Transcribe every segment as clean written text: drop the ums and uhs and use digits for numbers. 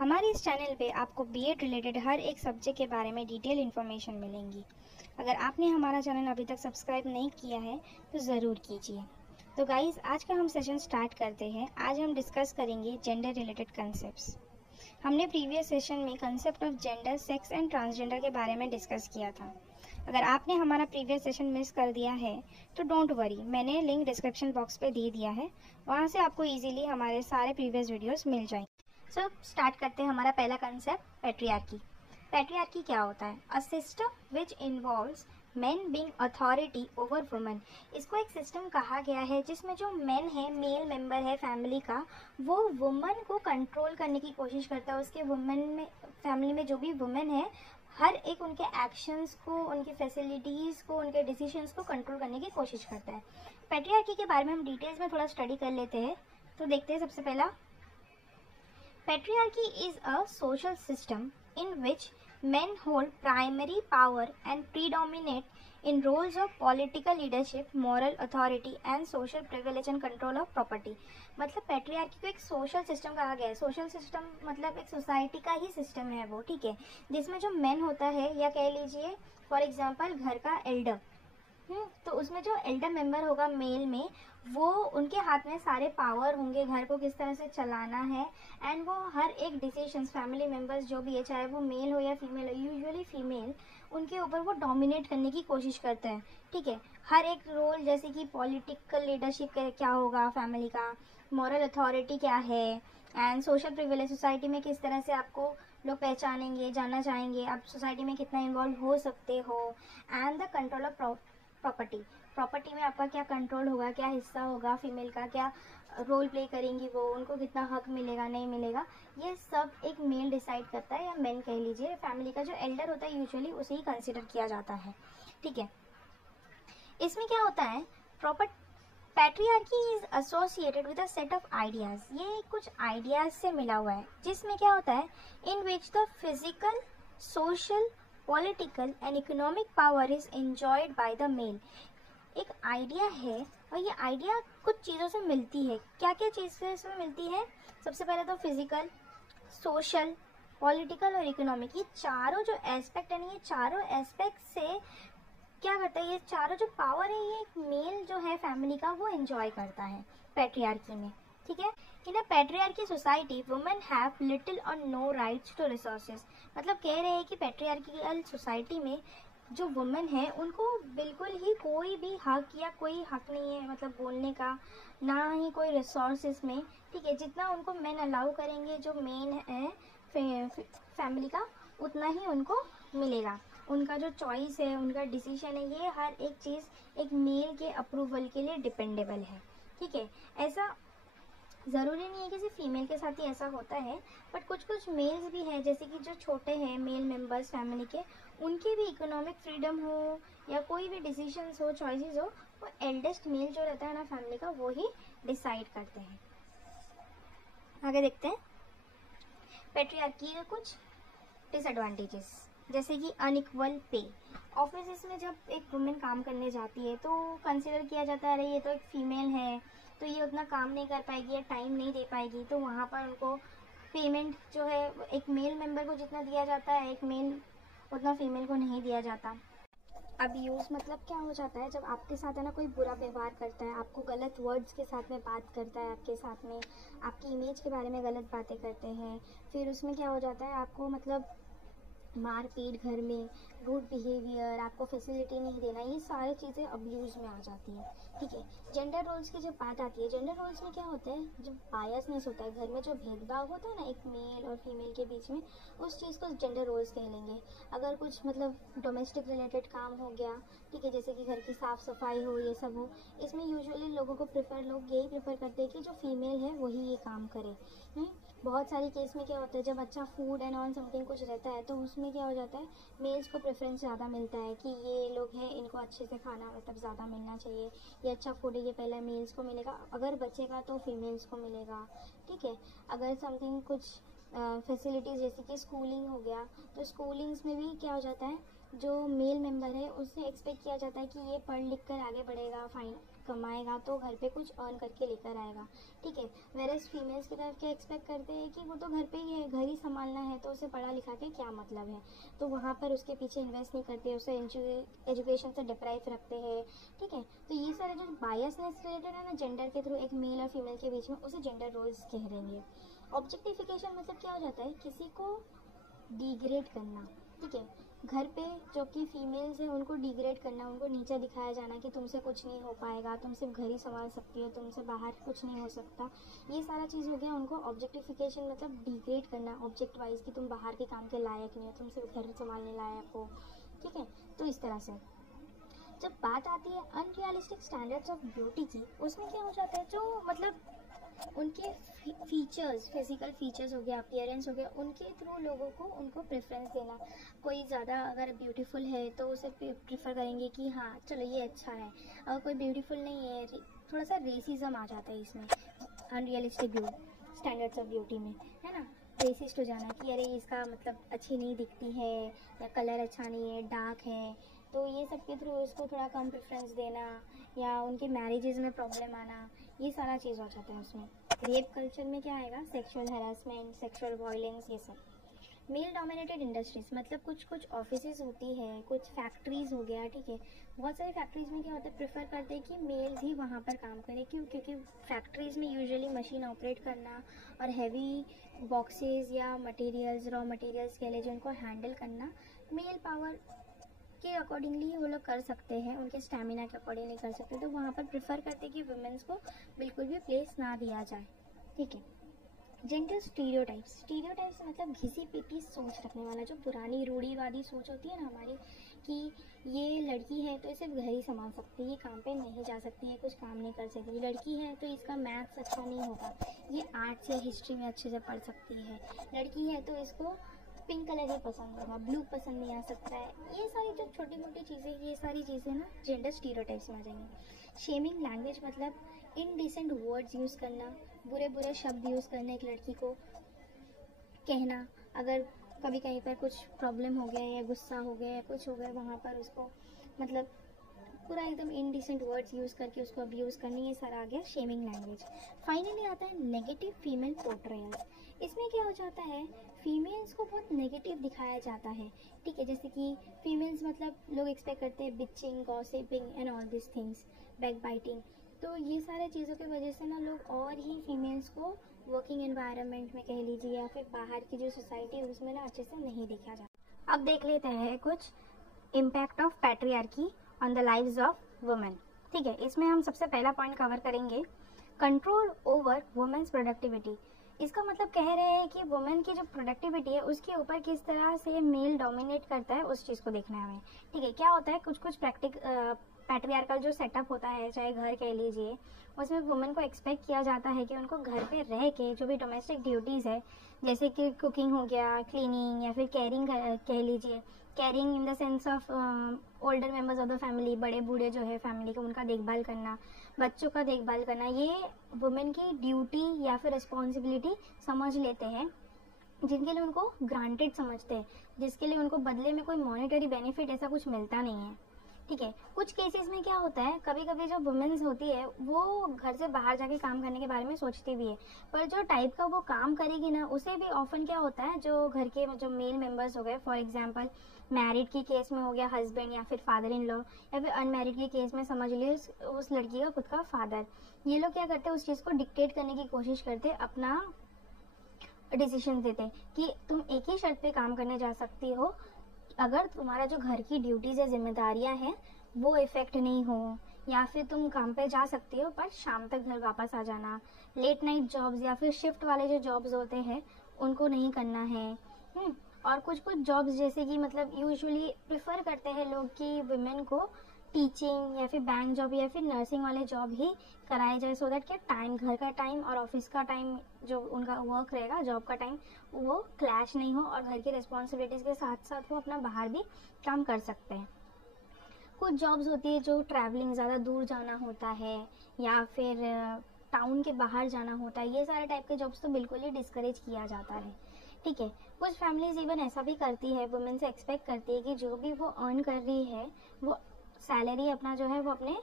हमारे इस चैनल पे आपको बीएड रिलेटेड हर एक सब्जेक्ट के बारे में डिटेल इन्फॉर्मेशन मिलेंगी। अगर आपने हमारा चैनल अभी तक सब्सक्राइब नहीं किया है तो ज़रूर कीजिए। तो गाइस, आज का हम सेशन स्टार्ट करते हैं। आज हम डिस्कस करेंगे जेंडर रिलेटेड कंसेप्ट्स। हमने प्रीवियस सेशन में concept of gender, sex and transgender के बारे में डिस्कस किया था। अगर आपने हमारा प्रीवियस सेशन मिस कर दिया है तो डोंट वरी, मैंने लिंक डिस्क्रिप्शन बॉक्स पे दे दिया है, वहाँ से आपको इजीली हमारे सारे प्रीवियस वीडियोस मिल जाएंगे। सो स्टार्ट करते हैं हमारा पहला कंसेप्ट, पैट्रियार्की। पैट्रियार्की क्या होता है? A system which involves main being authority over women. इसको एक सिस्टम कहा गया है जिसमें जो मेन है, मेल मेंबर है फैमिली का, वो वुमेन को कंट्रोल करने की कोशिश करता है। उसके वुमेन में, फैमिली में जो भी वुमेन है, हर एक उनके एक्शंस को, उनकी फैसिलिटीज़ को, उनके डिसीजंस को कंट्रोल करने की कोशिश करता है। पैट्रियार्की के बारे में हम डिटेल्स में थोड़ा स्टडी कर लेते हैं। तो देखते हैं सबसे पहला, patriarchy is a social system in which men hold primary power and predominate in roles of political leadership, moral authority and social privilege and control of property। मतलब पैट्रियार्की को एक सोशल सिस्टम कहा गया है। सोशल सिस्टम मतलब एक society का ही system है वो, ठीक है, जिसमें जो मेन होता है, या कह लीजिए फॉर एग्जांपल घर का एल्डर, तो उसमें जो एल्डर मेंबर होगा मेल में, वो उनके हाथ में सारे पावर होंगे घर को किस तरह से चलाना है। एंड वो हर एक डिसीजन, फैमिली मेंबर्स जो भी है, चाहे वो मेल हो या फीमेल हो, यूजुअली फीमेल, उनके ऊपर वो डोमिनेट करने की कोशिश करते हैं, ठीक है। हर एक रोल, जैसे कि पॉलिटिकल लीडरशिप क्या होगा फैमिली का, मॉरल अथॉरिटी क्या है, एंड सोशल प्रिविलेज, सोसाइटी में किस तरह से आपको लोग पहचानेंगे, जानना चाहेंगे, आप सोसाइटी में कितना इन्वॉल्व हो सकते हो, and the control of property में आपका क्या कंट्रोल होगा, क्या हिस्सा होगा, फीमेल का क्या रोल प्ले करेंगी वो, उनको कितना हक मिलेगा, नहीं मिलेगा, ये सब एक मेल डिसाइड करता है, या मेन कह लीजिए। फैमिली का जो एल्डर होता है यूजुअली उसे ही कंसिडर किया जाता है, ठीक है। इसमें क्या होता है, patriarchy is associated with a set of ideas. ये कुछ आइडियाज से मिला हुआ है, जिसमें क्या होता है, in which the physical, social, political and economic power is enjoyed by the male. एक आइडिया है और ये आइडिया कुछ चीज़ों से मिलती है। क्या क्या चीज़ से इसमें मिलती है? सबसे पहले तो फिजिकल, सोशल, पॉलिटिकल और इकोनॉमिक, ये चारों जो एस्पेक्ट है, ये चारों एस्पेक्ट से क्या करता है, ये चारों जो पावर है, ये एक मेल जो है फैमिली का, वो एंजॉय करता है पैट्रियार्की में, ठीक है। In a patriarchy society women have little और नो राइट्स टू रिसोर्सेज। मतलब कह रहे हैं कि पैट्रियार्किकल सोसाइटी में जो वुमेन है, उनको बिल्कुल ही कोई भी हक या कोई हक नहीं है, मतलब बोलने का, ना ही कोई रिसोर्सेज में, ठीक है। जितना उनको मेन अलाउ करेंगे, जो मेन है फैमिली का, उतना ही उनको मिलेगा। उनका जो चॉइस है, उनका डिसीजन है, ये हर एक चीज़ एक मेल के अप्रूवल के लिए डिपेंडेबल है, ठीक है। ऐसा ज़रूरी नहीं है कि सिर्फ फीमेल के साथ ही ऐसा होता है, बट कुछ कुछ मेल्स भी हैं, जैसे कि जो छोटे हैं मेल मेंबर्स फैमिली के, उनकी भी इकोनॉमिक फ्रीडम हो या कोई भी डिसीजंस हो, चॉइसेस हो, वो एल्डेस्ट मेल जो रहता है ना फैमिली का, वो ही डिसाइड करते हैं। आगे देखते हैं पैट्रियार्की के कुछ डिसएडवांटेजेस, जैसे कि अनइक्वल पे। ऑफिस में जब एक वुमेन काम करने जाती है तो कंसिडर किया जाता है, अरे ये तो एक फीमेल है, तो ये उतना काम नहीं कर पाएगी या टाइम नहीं दे पाएगी, तो वहाँ पर उनको पेमेंट जो है एक मेल मेंबर को जितना दिया जाता है, एक मेल उतना फीमेल को नहीं दिया जाता। अब्यूज़ मतलब क्या हो जाता है, जब आपके साथ है ना कोई बुरा व्यवहार करता है, आपको गलत वर्ड्स के साथ में बात करता है, आपके साथ में आपकी इमेज के बारे में गलत बातें करते हैं, फिर उसमें क्या हो जाता है, आपको मतलब मारपीट, घर में रूड बिहेवियर, आपको फैसिलिटी नहीं देना, ये सारी चीज़ें अब्यूज़ में आ जाती हैं, ठीक है। जेंडर रोल्स की जब बात आती है, जेंडर रोल्स में क्या होता है, जब बायसनेस होता है, घर में जो भेदभाव होता है ना एक मेल और फीमेल के बीच में, उस चीज़ को जेंडर रोल्स कह लेंगे। अगर कुछ मतलब डोमेस्टिक रिलेटेड काम हो गया, ठीक है, जैसे कि घर की साफ़ सफाई हो, ये सब हो, इसमें यूजुअली लोग यही प्रेफर करते हैं कि जो फीमेल है वही ये काम करे। बहुत सारी केस में क्या होता है, जब अच्छा फूड एंड ऑन समथिंग कुछ रहता है, तो उसमें क्या हो जाता है, मेल्स को प्रेफरेंस ज़्यादा मिलता है कि ये लोग हैं, इनको अच्छे से खाना मतलब ज़्यादा मिलना चाहिए, ये अच्छा फूड है, ये पहले मेल्स को मिलेगा, अगर बचेगा तो फीमेल्स को मिलेगा, ठीक है। अगर समथिंग कुछ फैसिलिटीज़ जैसे कि स्कूलिंग हो गया, तो स्कूलिंग्स में भी क्या हो जाता है, जो मेल मेंबर है उससे एक्सपेक्ट किया जाता है कि ये पढ़ लिख कर आगे बढ़ेगा, फाइन कमाएगा तो घर पे कुछ अर्न करके लेकर आएगा, ठीक है। वेरएज फीमेल्स की तरफ क्या एक्सपेक्ट करते हैं कि वो तो घर पे ही है, घर ही संभालना है, तो उसे पढ़ा लिखा के क्या मतलब है, तो वहाँ पर उसके पीछे इन्वेस्ट नहीं करते, उसे एजुकेशन से डिप्राइव रखते हैं, ठीक है। तो ये सारे जो बायसनेस रिलेटेड है ना जेंडर के थ्रू एक मेल और फीमेल के बीच में, उसे जेंडर रोल्स कह देंगे। ऑब्जेक्टिफिकेशन मतलब क्या हो जाता है, किसी को डिग्रेड करना, ठीक है। घर पे जो कि फीमेल्स हैं उनको डिग्रेड करना, उनको नीचे दिखाया जाना कि तुमसे कुछ नहीं हो पाएगा, तुम सिर्फ घर ही संभाल सकती हो, तुमसे बाहर कुछ नहीं हो सकता, ये सारा चीज़ हो गया उनको ऑब्जेक्टिफिकेशन, मतलब डिग्रेड करना ऑब्जेक्ट वाइज कि तुम बाहर के काम के लायक नहीं हो, तुम सिर्फ घर संभालने लायक हो, ठीक है। तो इस तरह से जब बात आती है अनरियलिस्टिक स्टैंडर्ड्स ऑफ ब्यूटी की, उसमें क्या हो जाता है, जो मतलब उनके फीचर्स, फिजिकल फीचर्स हो गया, अपीयरेंस हो गया, उनके थ्रू लोगों को उनको प्रेफरेंस देना। कोई ज़्यादा अगर ब्यूटीफुल है तो उसे प्रेफर करेंगे कि हाँ चलो ये अच्छा है, अगर कोई ब्यूटीफुल नहीं है, थोड़ा सा रेसिज्म आ जाता है इसमें अनरियलिस्टिक स्टैंडर्ड्स ऑफ ब्यूटी में, है ना। रेसिस्ट हो जाना कि अरे इसका मतलब अच्छी नहीं दिखती है, या कलर अच्छा नहीं है, डार्क है, तो ये सब के थ्रू उसको थोड़ा कम प्रेफरेंस देना, या उनकी मैरिजेज में प्रॉब्लम आना, ये सारा चीज़ हो जाता है उसमें। रेप कल्चर में क्या आएगा, सेक्सुअल हैरासमेंट, सेक्सुअल वायलेंस, ये सब। मेल डोमिनेटेड इंडस्ट्रीज मतलब कुछ ऑफिसेज होती है, कुछ फैक्ट्रीज हो गया, ठीक है। बहुत सारी फैक्ट्रीज में क्या होता है, प्रेफर करते हैं कि मेल ही वहाँ पर काम करे, क्यों, क्योंकि फैक्ट्रीज में यूजुअली मशीन ऑपरेट करना और हैवी बॉक्सेस या मटेरियल्स, रॉ मटेरियल्स के लिए जो उनको हैंडल करना मेल पावर के अकॉर्डिंगली वो लोग कर सकते हैं, उनके स्टैमिना के अकॉर्डिंगली कर सकते हैं, तो वहाँ पर प्रेफर करते हैं कि वुमेन्स को बिल्कुल भी प्लेस ना दिया जाए, ठीक है। जेंडर स्टीरियोटाइप्स मतलब घिसी पिटी सोच रखने वाला, जो पुरानी रूढ़िवादी सोच होती है ना हमारी, कि ये लड़की है तो ये सिर्फ घर ही संभाल सकती है, ये काम पे नहीं जा सकती है, कुछ काम नहीं कर सकती, लड़की है तो इसका मैथ्स अच्छा नहीं होगा, ये आर्ट्स या हिस्ट्री में अच्छे से पढ़ सकती है, लड़की है तो इसको पिंक कलर ही पसंद होगा, ब्लू पसंद नहीं आ सकता है। ये सारी जो छोटी मोटी चीज़ें, ये सारी चीज़ें ना जेंडर स्टीरियोटाइप्स में आ जाएंगी। शेमिंग लैंग्वेज मतलब इनडिसेंट वर्ड्स यूज़ करना, बुरे बुरे शब्द यूज़ करना, एक लड़की को कहना, अगर कभी कहीं पर कुछ प्रॉब्लम हो गया या गुस्सा हो गया या कुछ हो गया, वहाँ पर उसको मतलब पूरा एकदम इनडिसेंट वर्ड्स यूज़ करके उसको अब्यूज़ करनी, ये सारा आ गया शेमिंग लैंग्वेज। फाइनली आता है नेगेटिव फीमेल पोर्ट्रेयल्स। इसमें क्या हो जाता है, फीमेल्स को बहुत नेगेटिव दिखाया जाता है, ठीक है। जैसे कि फीमेल्स मतलब लोग एक्सपेक्ट करते हैं bitching, gossiping and all this things, back biting, तो ये सारे चीज़ों की वजह से ना लोग और ही फीमेल्स को वर्किंग एनवायरनमेंट में कह लीजिए या फिर बाहर की जो सोसाइटी है उसमें ना अच्छे से नहीं देखा जाता। अब देख लेते हैं कुछ impact of patriarchy on the lives of women, ठीक है। इसमें हम सबसे पहला पॉइंट कवर करेंगे, कंट्रोल ओवर वुमेन्स प्रोडक्टिविटी। इसका मतलब कह रहे हैं कि वुमेन की जो प्रोडक्टिविटी है उसके ऊपर किस तरह से मेल डोमिनेट करता है, उस चीज़ को देखना है हमें, ठीक है। क्या होता है, कुछ पैट्रियार्कल जो सेटअप होता है, चाहे घर कह लीजिए, उसमें वुमेन को एक्सपेक्ट किया जाता है कि उनको घर पे रह के जो भी डोमेस्टिक ड्यूटीज़ है, जैसे कि कुकिंग हो गया, क्लीनिंग, या फिर केयरिंग कह लीजिए, caring in the sense of older members of the family, बड़े बूढ़े जो है फैमिली को, उनका देखभाल करना, बच्चों का देखभाल करना, ये वुमेन की ड्यूटी या फिर रिस्पॉन्सिबिलिटी समझ लेते हैं, जिनके लिए उनको ग्रांटेड समझते हैं, जिसके लिए उनको बदले में कोई मॉनेटरी बेनिफिट ऐसा कुछ मिलता नहीं है, ठीक है। कुछ केसेस में क्या होता है, कभी कभी जो वुमेन्स होती है वो घर से बाहर जाके काम करने के बारे में सोचती भी है, पर जो टाइप का वो काम करेगी ना, उसे भी ऑफन क्या होता है, जो घर के जो मेल मेंबर्स हो गए, फॉर एग्जांपल मैरिड के केस में हो गया हस्बैंड या फिर फादर इन लॉ, या फिर अनमैरिड के केस में समझ लीजिए उस लड़की का खुद का फादर, ये लोग क्या करते हैं, उस चीज़ को डिक्टेट करने की कोशिश करते, अपना डिसीजन देते कि तुम एक ही शर्त पे काम करने जा सकती हो, अगर तुम्हारा जो घर की ड्यूटीज है, जिम्मेदारियां हैं, वो इफेक्ट नहीं हो, या फिर तुम काम पे जा सकती हो पर शाम तक घर वापस आ जाना, लेट नाइट जॉब्स या फिर शिफ्ट वाले जो जॉब्स होते हैं उनको नहीं करना है। और कुछ जॉब्स जैसे कि मतलब यूजुअली प्रिफर करते हैं लोग कि वुमेन को टीचिंग या फिर बैंक जॉब या फिर नर्सिंग वाले जॉब ही कराए जाए, सो दैट क्या टाइम, घर का टाइम और ऑफिस का टाइम, जो उनका वर्क रहेगा, जॉब का टाइम, वो क्लैश नहीं हो और घर की रिस्पॉन्सिबिलिटीज़ के साथ साथ वो अपना बाहर भी काम कर सकते हैं। कुछ जॉब्स होती है जो ट्रैवलिंग, ज़्यादा दूर जाना होता है या फिर टाउन के बाहर जाना होता है, ये सारे टाइप के जॉब्स तो बिल्कुल ही डिस्करेज किया जाता है, ठीक है। कुछ फैमिलीज इवन ऐसा भी करती है, वुमेन से एक्सपेक्ट करती है कि जो भी वो अर्न कर रही है वो सैलरी अपना जो है वो अपने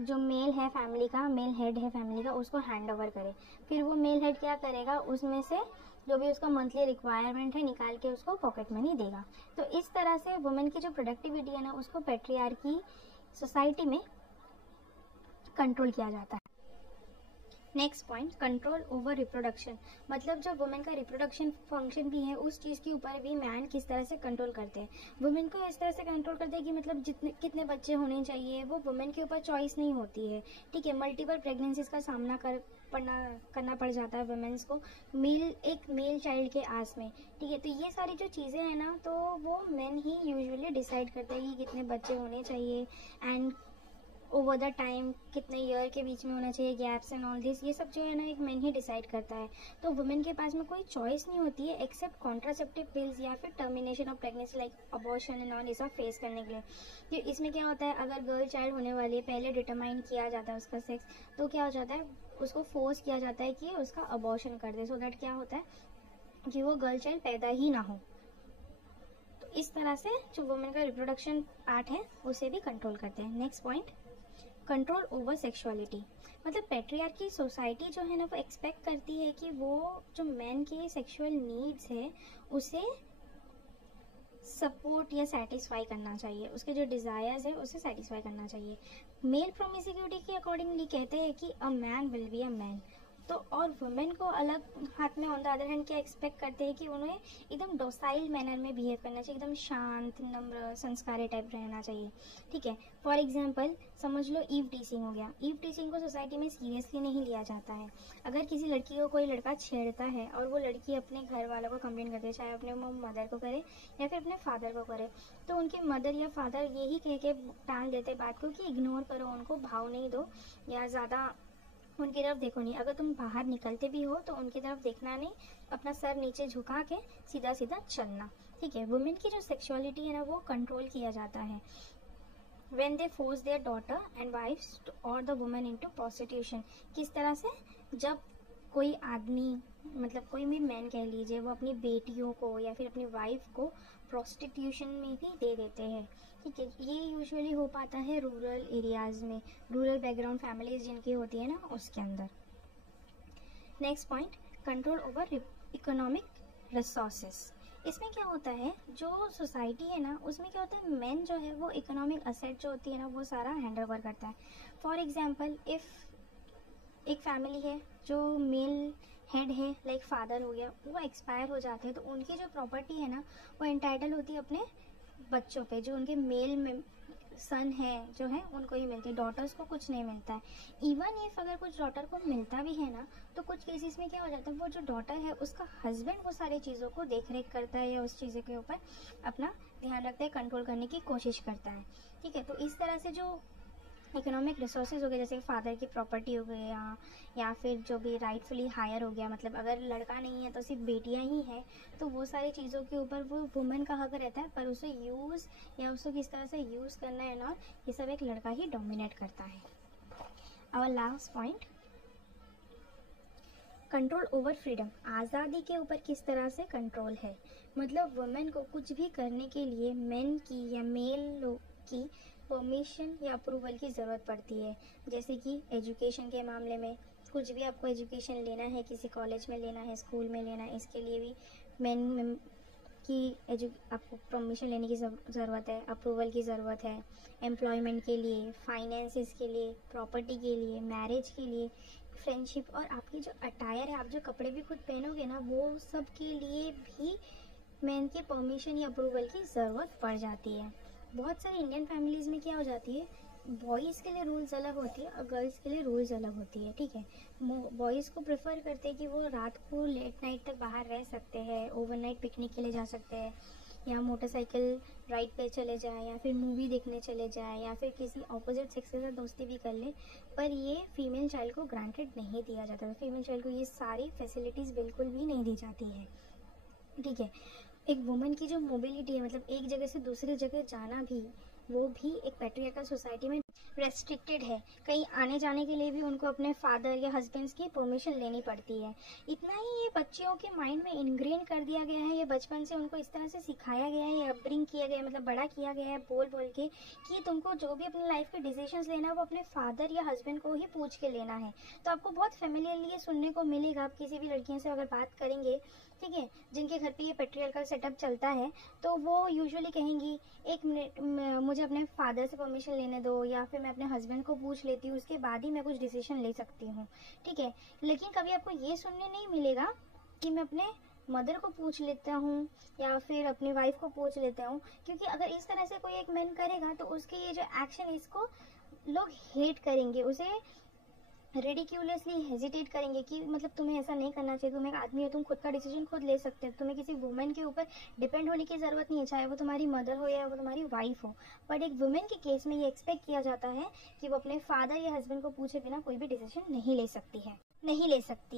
जो मेल है फैमिली का, मेल हेड है फैमिली का, उसको हैंड ओवर करे। फिर वो मेल हेड क्या करेगा, उसमें से जो भी उसका मंथली रिक्वायरमेंट है निकाल के उसको पॉकेट मनी देगा। तो इस तरह से वुमेन की जो प्रोडक्टिविटी है ना, उसको पैट्रियार्की सोसाइटी में कंट्रोल किया जाता है। Next point, control over reproduction. मतलब जो वुमेन का रिप्रोडक्शन फंक्शन भी है, उस चीज़ के ऊपर भी मैन किस तरह से कंट्रोल करते हैं। वुमेन को इस तरह से कंट्रोल करते हैं कि मतलब जितने कितने बच्चे होने चाहिए वो वुमेन के ऊपर चॉइस नहीं होती है। ठीक है, मल्टीपल प्रेगनेंसीज का सामना करना पड़ जाता है वुमेन्स को एक मेल चाइल्ड के आस में। ठीक है, तो ये सारी जो चीज़ें हैं ना, तो वो मेन ही यूजुअली डिसाइड करते हैं कि कितने बच्चे होने चाहिए एंड ओवर द टाइम कितने ईयर के बीच में होना चाहिए, गैप्स एंड ऑल दिस, ये सब जो है ना एक मैन ही डिसाइड करता है। तो वुमेन के पास में कोई चॉइस नहीं होती है एक्सेप्ट कॉन्ट्रासेप्टिव पिल्स या फिर termination of pregnancy like abortion and all, ये सब फेस करने के लिए। कि इसमें क्या होता है, अगर गर्ल चाइल्ड होने वाली है, पहले डिटरमाइन किया जाता है उसका सेक्स, तो क्या हो जाता है, उसको फोर्स किया जाता है कि उसका अबॉर्शन कर दे, सो दैट क्या होता है कि वो गर्ल चाइल्ड पैदा ही ना हो। तो इस तरह से जो वुमेन का रिप्रोडक्शन पार्ट है उसे भी कंट्रोल करते हैं। Next point, control over sexuality. मतलब पैट्रियार्की सोसाइटी जो है ना, वो एक्सपेक्ट करती है कि वो जो मैन के सेक्सुअल नीड्स है उसे सपोर्ट या सेटिस्फाई करना चाहिए, उसके जो डिज़ायर्स है उसे सेटिस्फाई करना चाहिए। मेल प्रोमिसिक्यूटी के अकॉर्डिंगली कहते हैं कि a man will be a man. तो और वुमेन को अलग हाथ में ऑन द अदर हैंड क्या एक्सपेक्ट करते हैं कि उन्हें एकदम डोसाइल मैनर में बिहेव करना चाहिए, एकदम शांत, नम्र, संस्कारी टाइप रहना चाहिए। ठीक है, फॉर एग्जांपल समझ लो ईव टीसिंग हो गया। ईव टीसिंग को सोसाइटी में सीरियसली नहीं लिया जाता है। अगर किसी लड़की को कोई लड़का छेड़ता है और वो लड़की अपने घर वालों को कंप्लेन करती है, चाहे अपने मदर को करे या फिर अपने फादर को करे, तो उनके मदर या फादर यही कह के टाल देते बात को कि इग्नोर करो, उनको भाव नहीं दो या ज़्यादा उनकी तरफ देखो नहीं। अगर तुम बाहर निकलते भी हो तो उनकी तरफ देखना नहीं, अपना सर नीचे झुका के सीधा सीधा चलना। ठीक है, वुमेन की जो सेक्सुअलिटी है ना, वो कंट्रोल किया जाता है when they force their daughter and wives or the woman into prostitution। किस तरह से, जब कोई आदमी, मतलब कोई भी मैन कह लीजिए, वो अपनी बेटियों को या फिर अपनी वाइफ को प्रोस्टिट्यूशन में भी दे देते हैं। ठीक है, ये यूजुअली हो पाता है रूरल एरियाज़ में, रूरल बैकग्राउंड फैमिलीज जिनकी होती है ना, उसके अंदर। Next point, control over economic resources. इसमें क्या होता है, जो सोसाइटी है ना, उसमें क्या होता है, मेन जो है वो इकोनॉमिक असेट जो होती है ना, वो सारा हैंड ओवर करता है। फॉर एग्जांपल, इफ़ एक फैमिली है जो मेल हेड है, लाइक फादर हो गया, वो एक्सपायर हो जाते हैं, तो उनकी जो प्रॉपर्टी है ना, वो एंटाइटल होती है अपने बच्चों पे, जो उनके मेल में सन है जो है उनको ही मिलती है, डॉटर्स को कुछ नहीं मिलता है। इवन इफ अगर कुछ डॉटर को मिलता भी है ना, तो कुछ केसेस में क्या हो जाता है, वो जो डॉटर है उसका हस्बैंड वो सारी चीज़ों को देख रेख करता है या उस चीज़ों के ऊपर अपना ध्यान रखता है, कंट्रोल करने की कोशिश करता है। ठीक है, तो इस तरह से जो इकोनॉमिक रिसोर्सेज हो गए, जैसे फादर की प्रॉपर्टी हो गई या फिर जो भी राइटफुली हायर हो गया, मतलब अगर लड़का नहीं है तो सिर्फ बेटियां ही हैं, तो वो सारी चीज़ों के ऊपर वो वुमेन का हक रहता है, पर उसे यूज़ या उसको किस तरह से यूज़ करना है ना, ये सब एक लड़का ही डोमिनेट करता है। Our last point, control over freedom. आज़ादी के ऊपर किस तरह से कंट्रोल है। मतलब वुमेन को कुछ भी करने के लिए मेन की या मेल की परमिशन या अप्रूवल की ज़रूरत पड़ती है। जैसे कि एजुकेशन के मामले में, कुछ भी आपको एजुकेशन लेना है, किसी कॉलेज में लेना है, स्कूल में लेना है, इसके लिए भी मेन की आपको परमिशन लेने की ज़रूरत है, अप्रूवल की ज़रूरत है। एम्प्लॉयमेंट के लिए, फाइनेंसिस के लिए, प्रॉपर्टी के लिए, मैरिज के लिए, फ्रेंडशिप, और आपकी जो अटायर है, आप जो कपड़े भी खुद पहनोगे ना, वो सब के लिए भी मेन की परमिशन या अप्रूवल की ज़रूरत पड़ जाती है। बहुत सारी इंडियन फैमिलीज़ में क्या हो जाती है, बॉयज़ के लिए रूल्स अलग होती है और गर्ल्स के लिए रूल्स अलग होती है। ठीक है, बॉयज़ को प्रेफर करते हैं कि वो रात को लेट नाइट तक बाहर रह सकते हैं, ओवरनाइट पिकनिक के लिए जा सकते हैं, या मोटरसाइकिल राइड पे चले जाए, या फिर मूवी देखने चले जाए, या फिर किसी ऑपोजिट सेक्स के साथ दोस्ती भी कर ले, पर ये फीमेल चाइल्ड को ग्रांटेड नहीं दिया जाता। फीमेल चाइल्ड को ये सारी फैसिलिटीज़ बिल्कुल भी नहीं दी जाती है। ठीक है, एक वुमन की जो मोबिलिटी है, मतलब एक जगह से दूसरी जगह जाना भी वो भी एक पैट्रियार्कल सोसाइटी में रेस्ट्रिक्टेड है। कहीं आने जाने के लिए भी उनको अपने फादर या हस्बैंड्स की परमिशन लेनी पड़ती है। इतना ही ये बच्चियों के माइंड में इनग्रेन कर दिया गया है, ये बचपन से उनको इस तरह से सिखाया गया है, ये अपब्रिंग किया गया है, मतलब बड़ा किया गया है बोल बोल के कि तुमको जो भी अपनी लाइफ के डिसीजंस लेना है वो अपने फादर या हस्बैंड को ही पूछ के लेना है। तो आपको बहुत फेमिलियरली ये सुनने को मिलेगा। आप किसी भी लड़कियों से अगर बात करेंगे, ठीक है, जिनके घर पे ये पैट्रियार्कल सेटअप चलता है, तो वो यूजुअली कहेंगी एक मिनट मुझे अपने फादर से परमिशन लेने दो, या फिर मैं अपने हस्बैंड को पूछ लेती हूँ, उसके बाद ही मैं कुछ डिसीजन ले सकती हूँ, ठीक है। लेकिन कभी आपको ये सुनने नहीं मिलेगा कि मैं अपने मदर को पूछ लेता हूँ या फिर अपनी वाइफ को पूछ लेता हूँ, क्योंकि अगर इस तरह से कोई एक मैन करेगा तो उसके ये जो एक्शन, इसको लोग हेट करेंगे, उसे रेडिक्यूलसली हेजिटेट करेंगे कि मतलब तुम्हें ऐसा नहीं करना चाहिए, तुम एक आदमी हो, तुम खुद का डिसीजन खुद ले सकते हो, तुम्हें किसी वुमेन के ऊपर डिपेंड होने की ज़रूरत नहीं है, चाहे वो तुम्हारी मदर हो या वो तुम्हारी वाइफ हो। बट एक वुमेन के केस में ये एक्सपेक्ट किया जाता है कि वो अपने फादर या हस्बैंड को पूछे बिना कोई भी डिसीजन नहीं ले सकती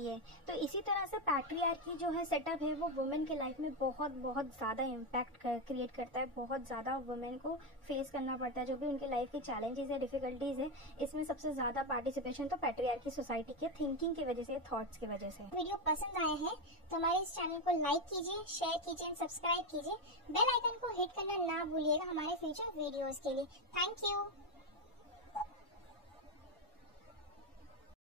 है। तो इसी तरह से पैट्रियार्की जो है सेटअप है वो वुमेन के लाइफ में बहुत बहुत ज़्यादा इम्पैक्ट क्रिएट करता है। बहुत ज़्यादा वुमेन को फेस करना पड़ता है, जो भी उनके लाइफ के चैलेंजेस है, डिफिकल्टीज है, इसमें सबसे ज़्यादा पार्टिसिपेशन तो पैट्रियार्की सोसाइटी के थिंकिंग की वजह से, थॉट्स की वजह से। वीडियो पसंद आया है तो हमारे इस चैनल को लाइक कीजिए, शेयर कीजिए और सब्सक्राइब कीजिए। बेल आइकन को हिट करना ना भूलिएगा हमारे फ्यूचर वीडियोस के लिए। Thank you.